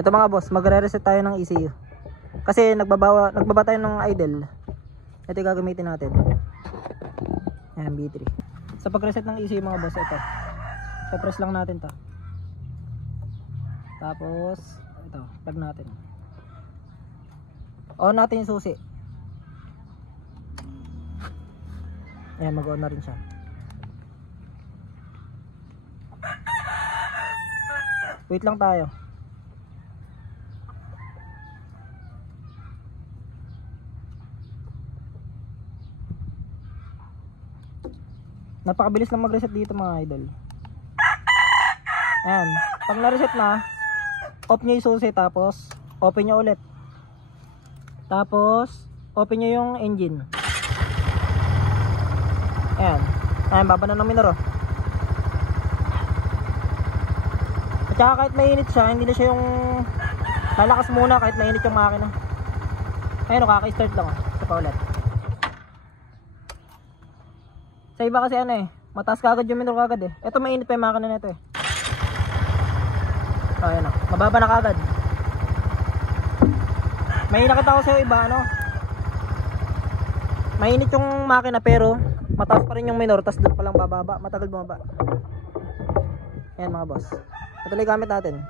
Ito mga boss, magre-reset tayo ng ECU. Kasi nagbaba tayo ng idle. Ito yung gagamitin natin. Ayan, B3. Sa pag-reset ng ECU mga boss, ito. I-press lang natin to. Tapos, ito, plug natin. On natin yung susi. Ayan, mag-on na rin siya. Wait lang tayo. Napakabilis lang mag-reset dito mga idol. Ayan, pag na-reset na, off nyo yung susi, tapos open nyo ulit. Tapos open nyo yung engine. Ayan, ayan, baba na ng minor, oh. At saka kahit mainit siya, hindi na siya yung lalakas muna kahit mainit yung makina. Ayun, kaka-start lang, oh. Isa pa ulit. Sa iba kasi ano eh, mataas kagad yung minor kagad eh. Ito mainit pa yung makina nito eh. Oh, ayan, oh. Mababa na kagad. May nakita ko sa iba, ano, mainit yung makina pero mataas pa rin yung minor, tas doon pa lang bababa, matagal bumaba. Ayan mga boss, ito lang gamit natin.